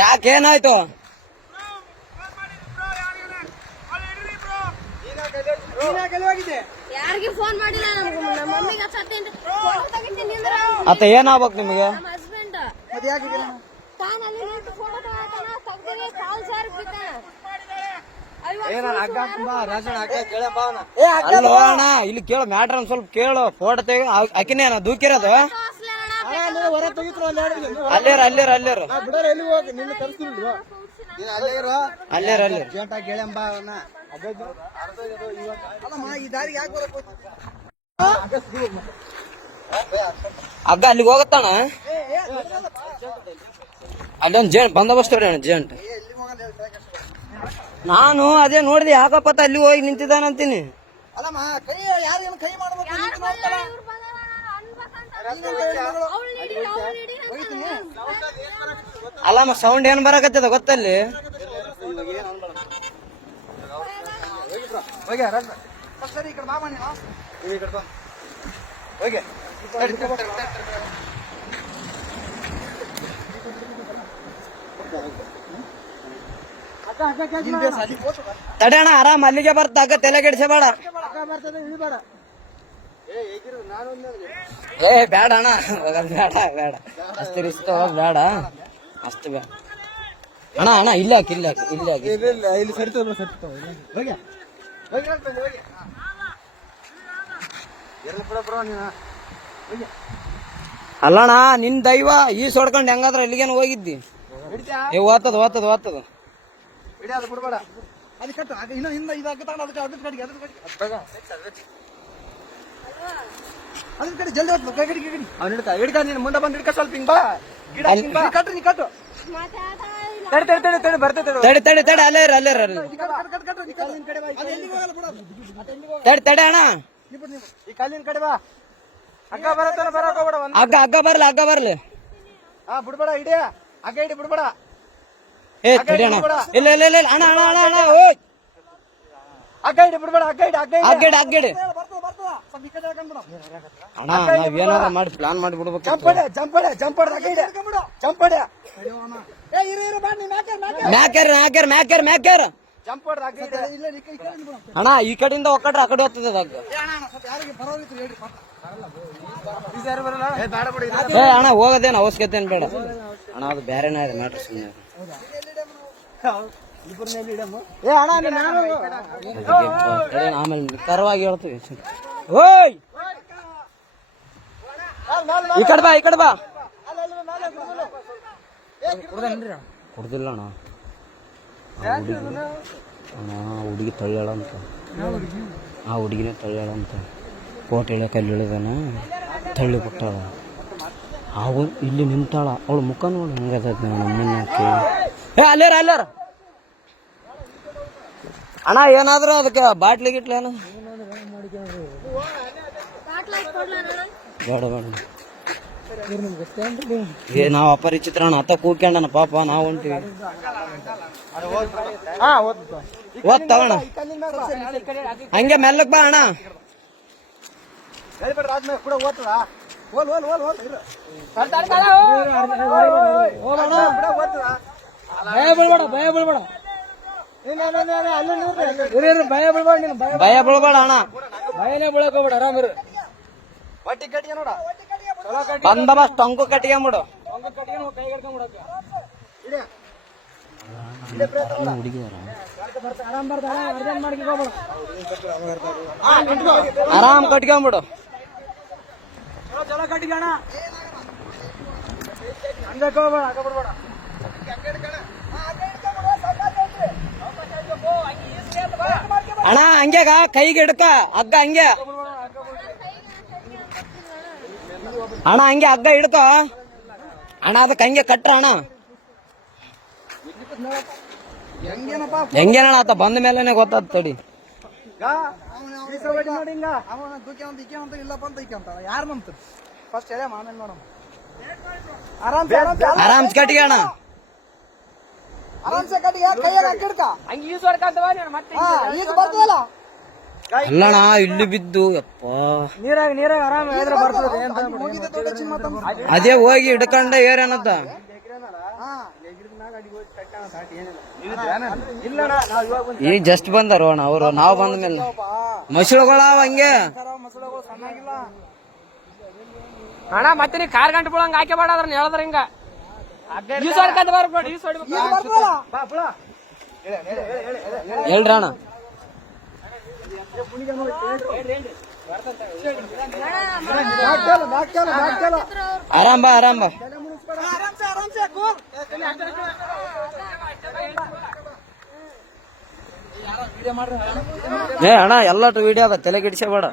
ಯಾಕೇನಾಯ್ತು? ಯಾರಿಗೆ ಫೋನ್ ಮಾಡಿಲ್ಲ ನಮ್ಮ ಮಮ್ಮಿಗೆ ಅತ್ತ ಏನಾಗ್ಬೇಕು ನಿಮಗೆ? ನಮ್ಮ ಹಸ್ಬೆಂಡ್ ತಾನಲ್ಲಿ ನಿಂತು ಫೋಟೋ ತೆಗೆದ್ರೆ ಕಾಲ್ ಸಾರ್ ಅಲ್ಲೋ ಅಣ್ಣ, ಇಲ್ಲಿ ಕೇಳು ಮ್ಯಾಟ್ರ್ ಒಂದ್ ಸ್ವಲ್ಪ ಕೇಳು. ಫೋಟೋ ತೆಗಿ ಅಕಿನೇ ದೂಕಿರೋದು. ಅಲ್ಲೇರ ಅಗ್ಗ ಅಲ್ಲಿಗೆ ಹೋಗತ್ತಾನ. ಅಲ್ಲೊಂದ್ ಜೇಂಟ್ ಬಂದೋಬಸ್ತ್ ಜೇಂಟ್. ನಾನು ಅದೇ ನೋಡಿದೆ, ಯಾಕಪ್ಪ ಅಲ್ಲಿ ಹೋಗಿ ನಿಂತಿದ್ದಾನಂತೀನಿ. ಅಲ್ಲಮ್ಮ ಸೌಂಡ್ ಏನ್ ಬರಕತ್ತದ ಗೊತ್ತಲ್ಲಿ? ತಡೆಯಣ, ಆರಾಮ್ ಅಲ್ಲಿಗೆ ಬರ್ತ. ಅಕ್ಕ ತಲೆ ಕೆಡಿಸಬೇಡ. ಏ ಬೇಡ ಅಣ್ಣ, ಬೇಡ ಅಷ್ಟು ರಿಸ್ಕ್ ಬೇಡ, ಅಷ್ಟು ಬೇಡ ಅಣ್ಣ. ಇಲ್ಲ ಇಲ್ಲಿ ಸರಿ ಅಲ್ಲಣ್ಣ, ನಿನ್ ದೈವ ಈ ಸೊಡ್ಕೊಂಡ್ ಹೆಂಗಾದ್ರ ಎಲ್ಲಿಗೇನು ಹೋಗಿದ್ದಿ? ಓದ್ತದ ಬಿಡ್ಬೇಡ. ಅದು ಕಟ್ಟು ಹಿಂದೆ ಇದಾಗಿ ಅದ್ರ ಕಡೆ ಜಲ್ದಿ ಹಿಡ್ಕ. ನೀನು ಮುಂದೆ ಬಂದು ಹಿಡ್ಕ ಸ್ವಲ್ಪ ಹಿಂಗ್ ಬಾ. ಕಟ್ಟು ನೀ ಕಟ್ಟು. ತಡೆ ಅಲ್ಲೇ ತಡೆ ಅಣ್ಣ. ಈ ಕಲ್ಲಿನ ಕಡೆ ಬಾ. ಅಗ್ಗ ಬರತ್ತಲ್ಲ, ಬರಕ್ ಹೋಗ್ಬೇಡ. ಅಗ್ಗ ಬರ್ಲಿ. ಹಾ ಬಿಡ್ಬೇಡ, ಹಿಡಿಯ ಅಗ್ಗ ಹಿಡಿ, ಬಿಡ್ಬೇಡ. ಏ ತಡಿ ಅಣ್ಣ, ಇಲ್ಲ ಅಣ್ಣ ಅಗ್ಗ ಹಿಡಿ, ಬಿಡ್ಬೇಡ. ಅಗ್ಗಡಿ ಅಣ್ಣ, ನಾವೇನಾದ್ರು ಮಾಡಿ ಪ್ಲಾನ್ ಮಾಡಿ ಬಿಡ್ಬೇಕು. ಮ್ಯಾಕ್ಯಾರ ಅಣ್ಣ, ಈ ಕಡೆಯಿಂದ ಒಕ್ಕಟ್ರೆ ಆ ಕಡೆ ಹೋಗ್ತದೆ. ಏ ಅಣ್ಣ, ಹೋಗೋದೇನು ಅವಶ್ಯಕತೆ ಏನ್ ಬೇಡ ಅಣ್ಣ, ಅದು ಬೇರೆನೇ ಇದೆ ಮ್ಯಾಟ್ರ್. ಸುಮ್ಮನೆ ಆಮೇಲೆ ತರವಾಗಿ ಹೇಳ್ತೀವಿ. ಓಯ್ ಈ ಕಡೆ ಬಾ. ಕುಡ್ದಿಲ್ಲ ಅಣ್ಣ, ಹುಡುಗಿ ತಳ್ಳಂತ. ಆ ಹುಡುಗಿನೇ ತಳ್ಳಂತ. ಕೋಟ್ ಇಳಿಯಕ್ಕೆ ಅಲ್ಲಿ ಇಳಿದಾನ, ತಳ್ಳಿ ಬಿಟ್ಟದ. ಅವು ಇಲ್ಲಿ ನಿಂತಾಳ, ಅವಳು ಮುಖ ನೋಡಿ ಹಂಗದ ನಮ್ಮನ್ನಕ್ಕೆ. ಅಲ್ಲಾರ ಅಣ್ಣ, ಏನಾದ್ರು ಅದಕ್ಕೆ ಬಾಟ್ಲಿ ಗಿಟ್ಲಿ ಏನ ಬೇಡ. ನಾವ್ ಅಪರಿಚಿತ್ರ ಅಣ್ಣ, ಅತ್ತ ಕೂಕ್ಯಣ್ಣ ಪಾಪ. ನಾವು ಹೊಂಟಿವಿ, ಓದ್ತಾವಣ್ಣ. ಹಂಗೆ ಮೆಲ್ಲಕ್ ಬಾ ಅಣ್ಣ. ಭಯ ಬೀಳ್ಬೇಡ ಅಣ್ಣ, ಭಯನೇ ಬೀಳಕ್ ಹೋಗ್ಬೇಡ. ಆರಾಮಿರು. ಬಂದೋಬಸ್ತ್ ಟೊಂಕು ಕಟ್ಕೊಂಬಿಡು. ಆರಾಮ್ ಕಟ್ಕೊಂಬಿಡು. ಚಲೋ ಕಟ್ಟಿಗೋಣ. ಹಂಗಕ್ಕೆ ಹೋಗ್ಬೇಡ, ಹಂಗ ಬಿಡ್ಬೇಡ. ಅಣ್ಣ ಹಂಗ್ಯಾಗ ಕೈಗೆ ಹಿಡ್ಕ ಹಗ್ಗ. ಹಂಗೆ ಅಣ್ಣ, ಹಂಗೆ ಹಗ್ಗ ಹಿಡ್ಕ ಅಣ್ಣ. ಅದಕ್ಕೆ ಹಂಗೆ ಕಟ್ರ ಅಣ್ಣ. ಹೆಂಗೇನಣ್ಣ ಆತ ಬಂದ ಮೇಲೆನೆ ಗೊತ್ತಾದ. ತಡಿ ಆರಾಮ್ ಕಟ್ಟಿ ಅಣ್ಣ. ಅಲ್ಲಣ್ಣ, ಇಲ್ಲಿ ಬಿದ್ದು ಯಪ್ಪ ನೀರಾಗ ಆರಾಮ ಅದೇ ಹೋಗಿ ಹಿಡ್ಕೊಂಡ ಏರೇನತ್ತ. ಇಲ್ಲಣ್ಣ ನಾವ್ ಇವಾಗ ಬಂದ್ ಈಗ ಜಸ್ಟ್ ಬಂದಾರ ಅಣ್ಣ ಅವರು, ನಾವು ಬಂದ ಮೇಲೆ ಮಸಳುಗಳಾವ ಹಂಗೆ. ಮಸೂಳಗಳು ಸಣ್ಣಾಗಿಲ್ಲ. ಅಣ್ಣ ಮತ್ತೆ ನೀ ಕಾರ್ ಗಂಟೆ ಬಿಡಂಗ ಹಾಕಿ ಬೇಡ ಅದ್ರ ಹೇಳ್ದ್ರ ಹಿಂಗ ಈ ಸೈಡ್ ಕದ್ ಬರ್ಬೇಡ ಈ ಸೈಡ್ ಬಾ ಬುಳ ಹೇಳ್ರಿ ಅಣ್ಣ. ಆರಾಮ್ ಬಾ ಆರಾಮ್ ಬಾ. ಏ ಅಣ್ಣ ಎಲ್ಲಟು ವಿಡಿಯೋ ಅದ, ತಲೆ ಗಿಡಿಸಬೇಡ.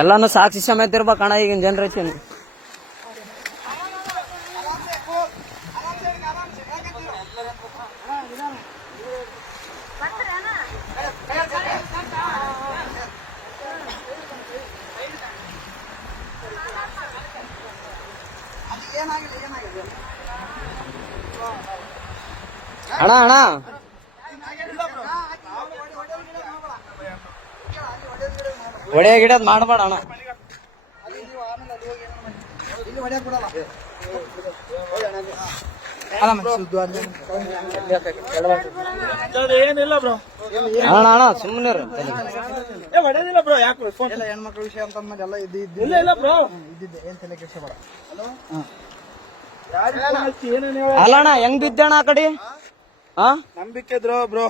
ಎಲ್ಲಾನು ಸಾಕ್ಷಿ ಸಮೇತ ಇರ್ಬೇಕಣ್ಣ ಈಗಿನ ಜನರೇಷನ್. ಅಣ್ಣ ಅಣ್ಣ ಒಡೆಯ ಗಿಡದ್ ಮಾಡಬೇಡ ಅಣ್ಣ. ಏನಿಲ್ಲ ಬ್ರೋ, ಅಣ್ಣ ಅಣ್ಣ ಸುಮ್ಮನೆ ಹೊಡೆದಿಲ್ಲ ಬ್ರೋ. ಯಾಕೆ ಹೆಣ್ಮಕ್ಳ ವಿಷಯ ಅಂತಂದ್ಮೇಲೆ ಎಲ್ಲ ಇಲ್ಲ ಇಲ್ಲ ಬ್ರೋ, ಇದ್ದಿದ್ದೆ ಏನ್ ತಲೆ ಕೆಡ್ಸ್ಕೊಬೇಡ. ಅಲ್ಲ ಅಣ್ಣ ಹೆಂಗ್ ಬಿದ್ದಣ್ಣ ಆ ಕಡೆ? ಹಾ ನಂಬಿಕೆ ಇದ್ರು ಬ್ರೋ.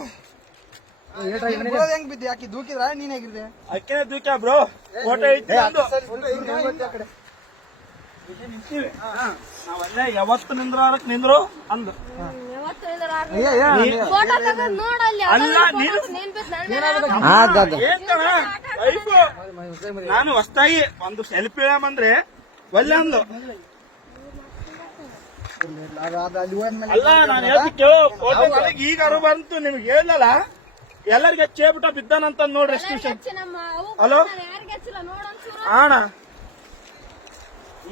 ಹೆಂಗ್ ಬಿದ್ದೆ? ಯಾಕೆ ದೂಕಿದ್ರ ನೀನ್ ಹೇಗಿದ್ದೆ? ಅಕ್ಕೇನೆ ದೂಕ ಬ್ರೋ. ಫೋಟೋ ಐತಿ ನಂದು. ನಾವಲ್ಲೇ ಯಾವತ್ತು ನಿಂದ್ರಾರಕ್ ನಿಂದ್ರು ಅಂದು. ಫೋಟೋ ತೆಗೆದು ನೋಡಲ್ಲಿ ಅಲ್ಲ ನೀನು ಏನ್ ಲೈಫು. ನಾನು ಹೊಸ್ತಾಗಿ ಒಂದು ಸೆಲ್ಫಿ ಅಂದ್ರೆ ಒಳ್ಳೆ ಅಂದ್ಲು. ಅಲ್ಲಿ ಹೋದ್ಮೇಲೆ ಅಲ್ಲ ನಾನು ಹೇಳ್ತಿ ಕೇಳು, ಫೋಟೋ ನನಗೆ ಈಗ ಅರು ಬಂತು, ನಿಮ್ಗೆ ಹೇಳಲ್ಲ ಎಲ್ಲರಿಗೆ ಚೇಬಿಟ ಬಿದ್ದಾನಂತ ನೋಡ್ರಿ ಎಷ್ಟು ವಿಷಯ. ಹಲೋ ಯಾರಿಗೆ ಹಚ್ಚಿಲ್ಲ ನೋಡೊಂದ್ಸೂರು. ಅಣ್ಣ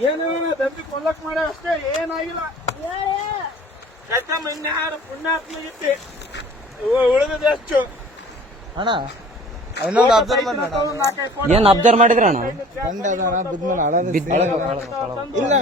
ಏನೇನ ದಂಬಿ ಕೊಲ್ಲಕ್ ಮಾಡ ಅಷ್ಟೇ, ಏನಾಗಿಲ್ಲ. ಇನ್ಯಾರು ಪುಣ್ಯಾತ್ಮಗಿತ್ತಿ ಉಳಿದಿದೆ ಅಷ್ಟು. ಅಣ್ಣ ಇನ್ನೊಂದು ಅಬ್ಸರ್ವ್ ಮಾಡಿ ಏನ್ ಅಬ್ಸರ್ವ್ ಮಾಡಿದ್ರ ಅಣ್ಣ? ಗಂಡ ಬಿದ್ಮೇಲೆ ಬಿದ್ದ ಇಲ್ಲ